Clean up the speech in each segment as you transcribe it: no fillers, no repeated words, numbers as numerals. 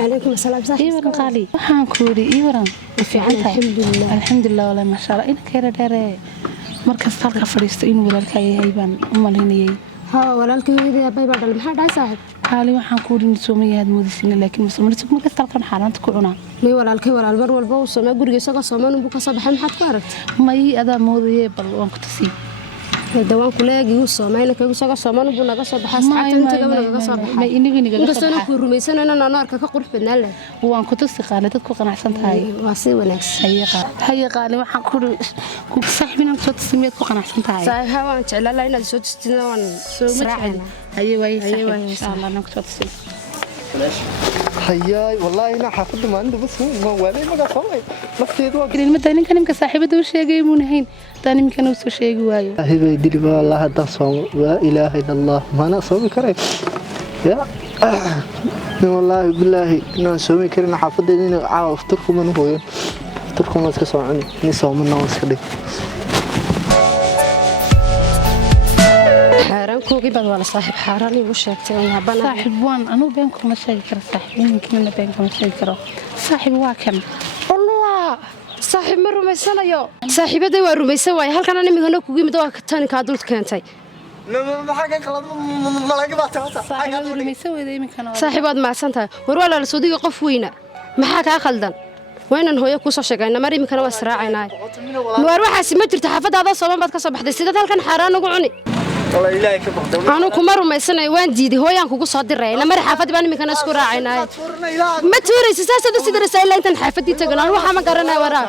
وعليكم السلام صاحب إيورن قالي waxaan ku yiri Iiwaran alxamdulillah wala ma sha Allah in kayra dheere markaas halka fadhiisto in walaalkay yahay baan u maleynayay ها walaalkay bay badal maxaa dhaay saaxib qaali waxaan ku yiri Soomaaliyeed moodisina laakiin markaas halkan xaaraanta ku cunaa may walaalkay mar walba uu Soomaaliya guriga isaga Soomaaliya uu ka soo baxay maxaad ku aragtay may adaa moodayay bal waan ku tusii dawaan kuleegi uu Soomaaliya kaga soo Soomaaliya buu naga soo baxay saacad inta naga soo baxay may iniga soo baxay ku rumaysanayna aan arka ka qurux badnaan leh waan ku tusii qaali dadku qanacsan tahay waa si wanaagsan haye qaali waxaan ku saaxiibina soo tusmeed ku qanacsan tahay saaxiib waan jeclahay inaad soo tustina waan soo macaan haye way insha Allah aan ku tusii هياي والله أنا حافظ ما عنده بس ما ولا ما قصوي نفسي دوا كلمة تاني كان يمكن صاحبته وش يجي منهين تاني يمكن وش يجي وايو هبة يدري والله هذا صوم لا إله إلا الله ما أنا صومي كريم يا والله بالله أنا صومي كريم حافظ إني عارف تركم من هو تركم ما تكسر عني نسوم من ناس كذي كوكي بدو على صاحب حاراني وشاكتي أنا بنا صاحب وان أنا بينكم مشاكل صاحب يمكن أنا بينكم مشاكل صاحب واكن والله صاحب مرة ما يصير يو صاحب ده ورو ما يسوي هل كان أنا مهنا كوكي مدوا كتاني كادولت كانتي ما حاجة كلام ما لاقي باتها صاحب ورو ما يسوي ده يمكن صاحب هذا مع سنتها وروا على الصديق قفوينا ما حكى خلدن وين هو يكوس شقينا مري مكان وسراعنا مروح سمعت ارتحافات هذا صوم بعد كسب حدث هل كان حران وقعني والله إلهي كبر أنا كمر ما يصير يوان جديد هو يانكو قصاد الرأي أنا مري حافظ باني مكان أسكر راعينا ما توري ساسة ده سيد رسالة أنت حافظتي تقول أنا روح ما قرنا وراه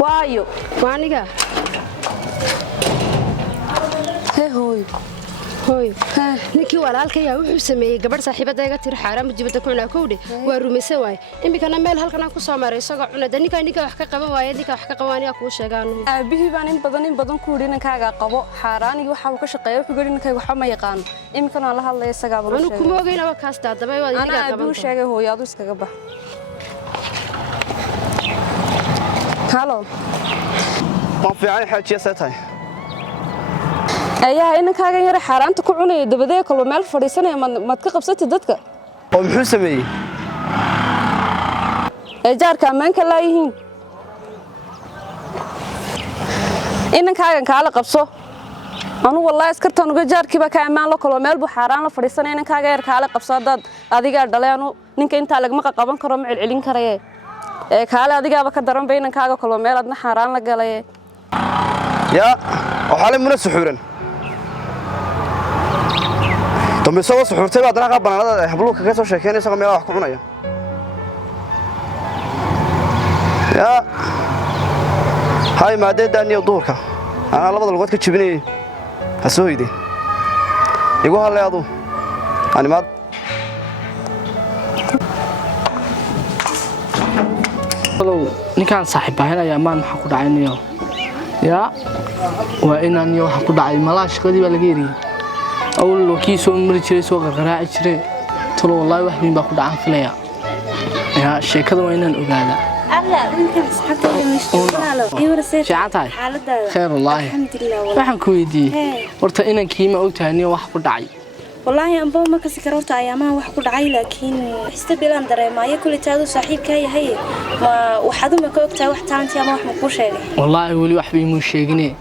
وايو وانيجا هوي هوي ninkii walaalkay yaa wuxuu sameeyay gabadh saaxiibadayga tir xaraam jibada ku cunaa kowdhe waa rumaysan waay imikana meel halkan aan ku soo maray isagoo cunada ninka wax ka qaban waayay ninka wax ka qabanaya ku sheegaan aabihii baan in badan ku yiri ninkaaga qabo xaaraanigi waxa uu ka shaqeeyo wuxuu yiri ninkayga waxa ma yaqaan imikana la hadlay isaga baan anu kuma ogeyn waa kaas daadabay waa aniga qaban anu sheegay hooyadu iskaga bax halo ما في عين حاجة ساتاي ayaa inankaaga yar xaaraanta ku cunay dabadee kala meel fadhiisanay mad ka qabsatay dadka oo muxuu sameeyay jaarka amaanka laayihiin inankaaga kala qabso anu wallahi iskartan uga jaarkiiba ka amaan la kala meel bu xaaraan la fadhiisanay inankaaga yar kala qabso dad adiga dhaleenu ninka inta lagama qaban karo ma celin karaye kala adigaaba ka daran bay inankaaga kala meel adna xaaraan la galay ya waxa muna suxuran dambe soo suxurtay baad naga banaanada habluhu kaga soo sheekeynayso meel wax ku cunaya ya hay maadeedaniyo duurka ana labada lugood ka jibinay hasooyde igu haleedo animaad halo ninkaan saaxiibahay ayaa maan waxa ku dhacaynayo ya waa inaan iyo waxa ku dhacay malaashqadii baa laga yeeriyay أول وكي سو مريتشري سو غراعي جري تلو والله واحد من باكو دعان فليا يا شيكده وين اوغادا الله يمكن صحتي مشكله يورسيت شعاتاي حالده خير والله الحمد لله والله waxaan ku weydiiyay horta inankiima ma ogtahay wax ku dhacay wallahi aan baa ma kasi karo horta ayaamaha wax ku dhacay laakiin istabilan dareemayo kulli taadu saaxiibka yahay ma waxaad ma ka ogtahay wax taanti ama wax ma ku sheegay wallahi wali wax bay mu sheeginay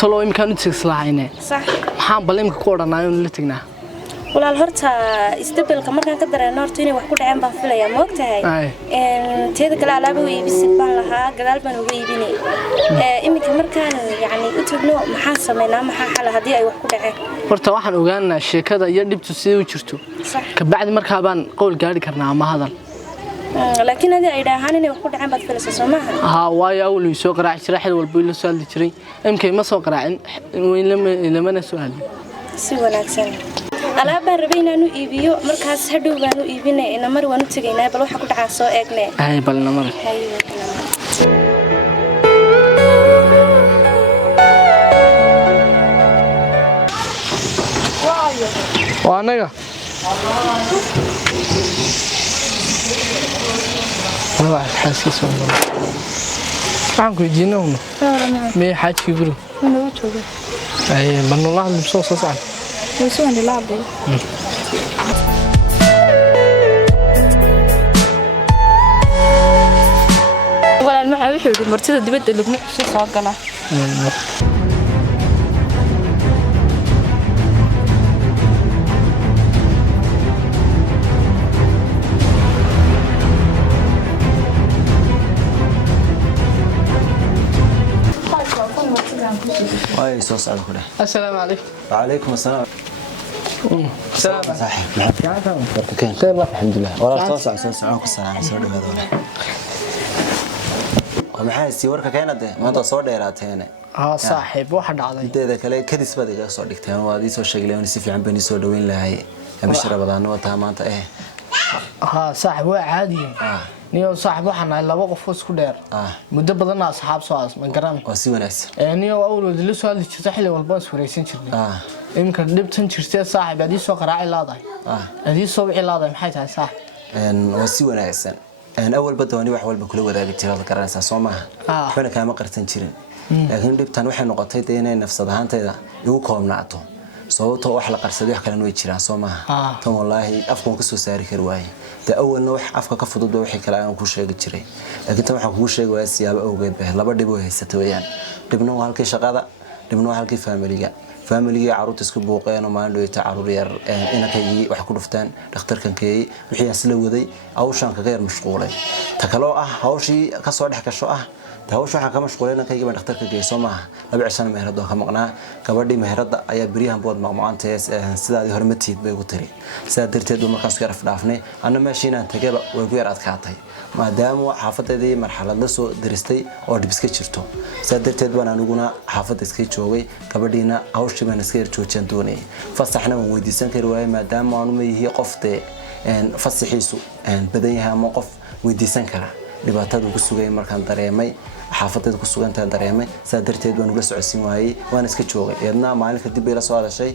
tolo imkaan u tigslaayne صح maxaan balimka ku oranayo in la tagnaa walaal horta istabilka markaan ka dareeno horta inay wax ku dhaceen baan filayaa ma ogtahay teeda kale alaabo iibsid baan lahaa gadaal baan uga iibinay imika markaan yani u tagno maxaan sameynaa maxaa xal hadii ay wax ku dhaceen horta waxaan ogaanaa sheekada iyo dhibtu sidii u jirto ka bacdi markaa baan qowl gaari karnaa ama hadal laakiin hadii ay dhahaan inay wax ku dhaceen baad filaysaa Soomaha ha waayo awal soo qaraac jiray xil walba ila soo hadli jiray imkay ma soo qaraacin lama soo hadli si wanaagsan alaabaan rabay inaan u iibiyo markaas hadhow baan u iibinay ina mar waan u tagaynaa bal waxa ku dhacaa soo eegnay ay bal namar waa anaga waa xaasiis waxaan ku weydiinaa ma xaaji guri أنا وجهه أي من الله اللي بصوص صعب وسوين لابي ولا المحا وحيد مرتده دبد اللي كنت soo gala واي سوس على كله. السلام عليكم. وعليكم السلام. السلام صحيح. كيف الحمد لله. والله سوس على السلام سو dhawaad. ومحا سي warka keenade maanta soo dheeraateen. saaxiib waxa dhacday. Inteeda kale kadis baad iga soo dhigteen waa idin soo sheegay si fiican baan soo dhaweyn lahay. Abashir badana wata maanta saaxiib waa caadi. niyo saaxiib waxaan nahay laba qof isku dheer muddo badan asxaab soo asman garan oo si wanaagsan niyo awlood la soo hadli jirtay xilli walba is wareysan jirnay imka dhibtan jirtay saaxiib adii soo qaraaci laadahay adii soo wixii laadahay maxay tahay saaxiib oo si wanaagsan awal badani wax walba kula wadaagi jiray garanaysa Soomaha waxna kaama qartan jirin laakiin dhibtan waxay noqotay inay nafsad ahaanteeda igu koobnaato sababtoo wax la qarsaday wax kale way jiraan Soomaha tan wallahi afkoon ka soo saari kar waayay awalna wax afka ka fudud wixii kale aan ku sheegi jiray laakiin tan waxaan ku sheegay siyaabo awgeed baa laba dhib oo haysatay wayaan dhibna waa halkii shaqada dhibna waa halkii familiga caruurta isku buuqeen oo maandhoy tacaruur yar inakay wax ku dhuftaan dhakhtarkankay wixii asla waday awshan kaga yar mashquulay ta kale oo hawshii ka soo dhex gasho hawsha waxa ka mashquulayna kayga dhakhtarka geeso maaha laba cishan meherad oo ka maqnaa gabadhii meherada ayaa bariyahan bood maqmaantees sidaadii hormatiid bay ugu tiri sidaa darteed markaas ka rafdhaafnay anna meeshiinaan tagaba way ku yar adkaatay maadaama xaafadeedii marxalad la soo diristay oo dhibiska jirto sidaa darteed baan aniguna xaafada iska joogay gabadhiina hawshii baan iska yar joojin doonay fasaxna waan weydiisan kari waayay maadaama aanu ma yihi qofte fasaxiisu badan yahay ama qof weydiisan kara dhibaatada ku sugay markaan dareemay xaafadeed ku sugantaa dareemay saa darteed baan uga socodsiin waayay waan iska joogay eedna maalinka dib ay la soo hadashay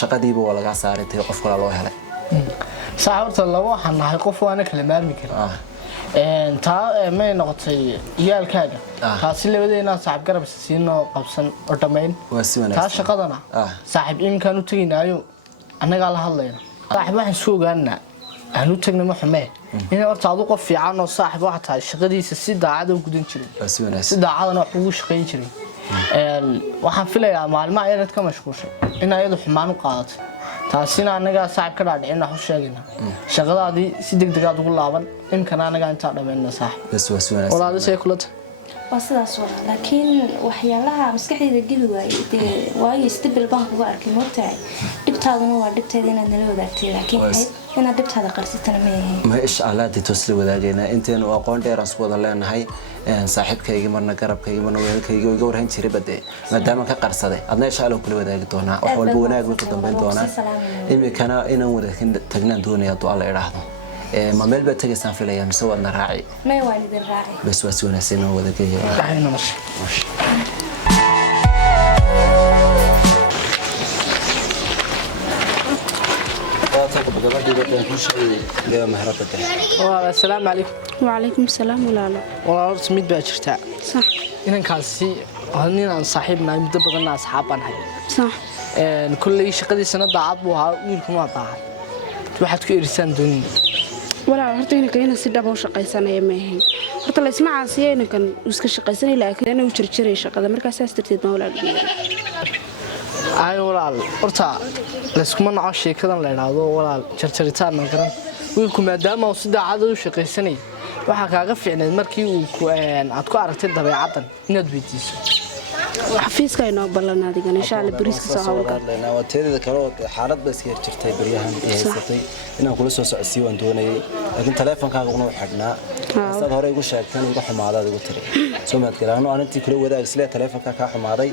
shaqadiiba waa laga saaray tay qof kale loo helay saaxiibta laba waxaan nahay qof waana kala maarmi karaa taa may noqotay yaalkaaga taasi labadeena saaxiib garab siino qabsan oo dhameyn waa si wanaagsan taa shaqadana saaxiib imkaan u taginaayo annaga la hadlayna saaxiib waxaan soo ogaanaa aanu tagna ma xumee inay horta adu qof fiican oo saaxiib waxa tahay shaqadiisa si daacad u gudan jiray si daacadna wax ugu shaqeyn jiray waxaan filayaa maalmaha ayad ka mashquushay in ayadu xumaan u qaadato taasina anaga saaxiib ka dhaadhicina u sheegina shaqadaadii si degdeg ah ugu laaban imkana anaga inta dhameeyna saaxiib bas waa si wanaagsan walaal say kulata واسداس laakiin waxyaalaha maskaxdayda geli waayay waayo istabil baan kuga arkay moogtahay dhibtaaduna waa dhibteeda inaad nala wadaagtay laakiin inaad dhibtaada qarsatana ma yahay ma insha Allah ditosli wadaagayna inteenu aqoon dheer aan wada leenahay saaxiibkayga marna garabkayga marna weelkayga iga warhan jiray bade maadaama ka qarsaday adna insha Allah kula wadaagi doonaa wax walba wanaag ku dambeyn doonaa imikana inaan wada tagnaan doonaya doo alla iraahdo ما ميل بتجي في الأيام سوى النراعي ما يوالد الراعي بس واسونا سنة وذا كذي دحين ماشي السلام عليكم وعليكم السلام ولا لا والله سميت باجرتا صح إن كاسي هنينا صاحبنا مدة بدنا أصحابنا هاي صح كل شيء قدي سنة ضاعت بوها ويلكم ما ضاعت واحد كيرسان دنيا ولا horta inay kayna si dhab ah u shaqaysanaya ma ahayn horta la isma caasiyeen kan iska shaqaysanay laakiin inuu jirjiray shaqada markaas astarteed ma walaal ay walaal horta la iskuma naco sheekadan la yiraahdo walaal jirjiritaan ma garan wiilku maadaama uu si daacad u shaqaysanay waxa kaaga fiicneed markii uu aad ku aragtay dabeecadan inaad weydiiso xafiiska inoo ballanaadigana insha Allah bariiska soo hawlka waa teedada kale oo xaalad bas yar jirtay bariyahan ee haysatay inaan kula soo socodsiyo waan doonayay laakiin taleefankaaga una xidhnaa saad hore igu sheegteen uga xumaadaad igu tiri soo maad galaano aantii kula wadaag isla taleefanka ka xumaaday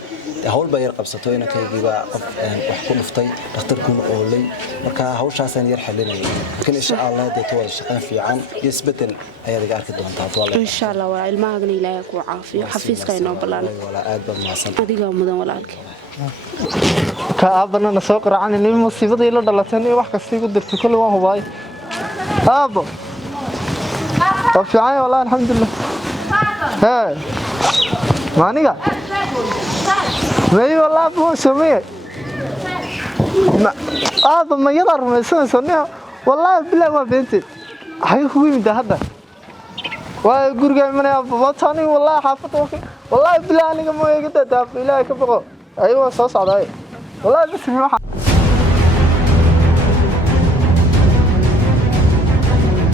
hawl bay yar qabsato inakaygiiba qof wax ku dhuftay dhakhtarkuna oolay marka hawshaasaan yar xalinayay laakiin insha Allah dadku wada shaqayn fiican iyo isbedel ayaad iga arki doontaa insha Allah waa ilmahaagna Ilaahay ku caafiyo xafiiska inoo ballanaa wala aad bad adiga mudan walaalkay ka aabana soo qaracaan in musiibada ila dhalatay wax kasta igu dirtay kulli waan hubaay aabo fiican wallahi alxamdulillah maaniga may wallahi buu sameeyay ما يقدر ما يسوي صنيع والله بالله ما بنتي هاي هو من هذا وقرقة من بطاني والله حافظ والله بالله أنا كم يقدر داب إلهي كبقى أيوة صوص على والله بس